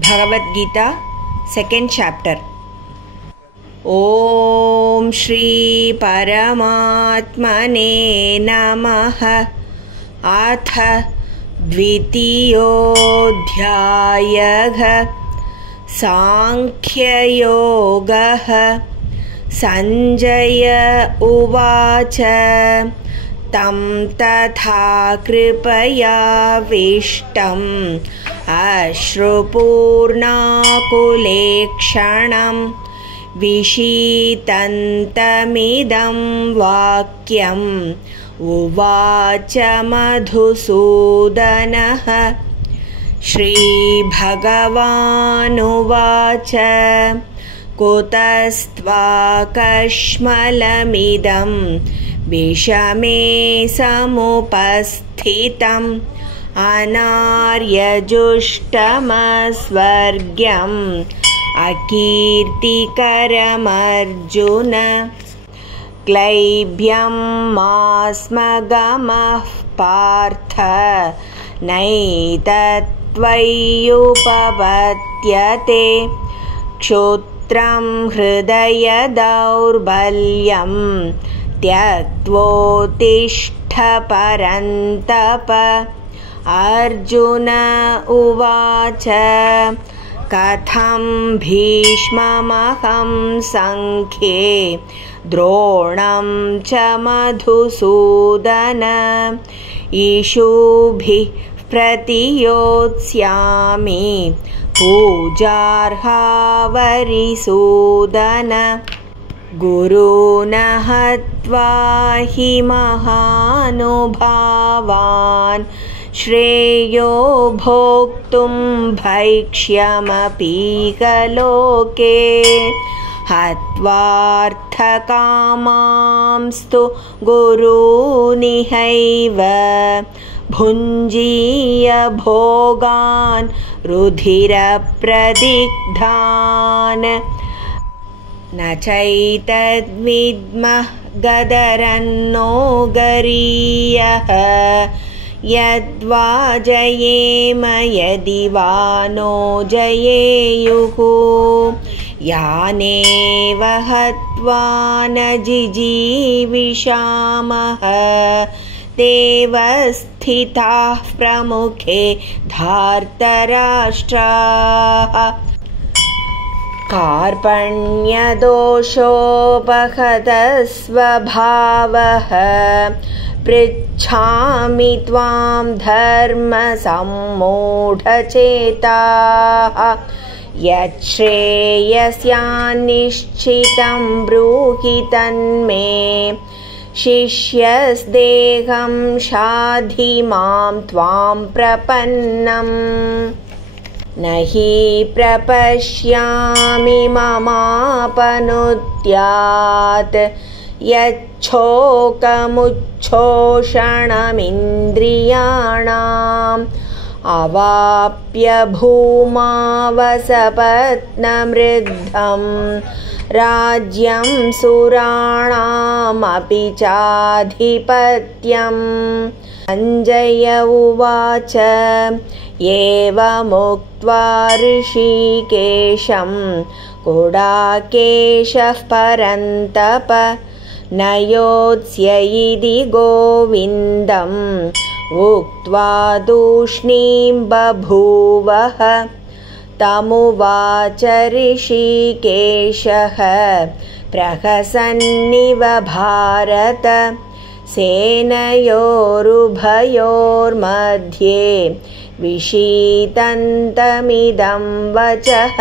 Bhagavad-gītā, 2nd chapter. ॐ श्री परमात्मने नमः। अथ द्वितीयोऽध्यायः। सांख्ययोगः। सञ्जय उवाच तं तथा कृपयाविष्टम् अश्रुपूर्णाकुलेक्षणं विषीदन्तमिदं वाक्यम् उवाच मधुसूदनः। श्रीभगवानुवाच कुतस्त्वाकश्मलमिदं विषमे समुपस्थितम् अनार्यजुष्टमस्वर्ग्यम् अकीर्तिकरमर्जुन। क्लैब्यं मास्मगमः पार्थ नैतत्त्वय्युपपद्यते। क्षुत्रं हृदयदौर्बल्यं त्यक्त्वोत्तिष्ठ परन्तप। अर्जुन उवाच कथं भीष्ममहं संख्ये द्रोणं च मधुसूदन। इषुभिः प्रतियोत्स्यामि पूजार्हा वरिसूदन। गुरून् हत्वा हि महानुभावान् श्रेयो भोक्तुं भैक्ष्यमपीह लोके। हत्वार्थकामांस्तु गुरूनिहैव भुञ्जीय भोगान् रुधिरप्रदिग्धान्। न चैतद्विद्मः गदरन्नो गरीयः यद्वा जयेम यदि वा नो जयेयुः। यानेव हत्वा न जिजीविषामः देव स्थिताः प्रमुखे धार्तराष्ट्राः। कार्पण्यदोषोपहतस्वभावः पृच्छामि त्वां धर्मसम्मूढचेताः। यच्छ्रेयस्यान्निश्चितं ब्रूहि तन्मे। शिष्यस्तेऽहं शाधि मां त्वां प्रपन्नम्। न हि प्रपश्यामि ममापनुद्यात् यच्छोकमुच्छोषणमिन्द्रियाणाम्। अवाप्य भूमावसपत्नमृद्धं राज्यं सुराणामपि चाधिपत्यम्। सञ्जय उवाच एवमुक्त्वा ऋषिकेशं गुडाकेशः परन्तप न योत्स्य इति गोविन्दम् उक्त्वा तूष्णीं बभूवः। तमुवाच ऋषिकेशः प्रहसन्निव भारत। सेनयोरुभयोर्मध्ये विषीदन्तमिदं वचः।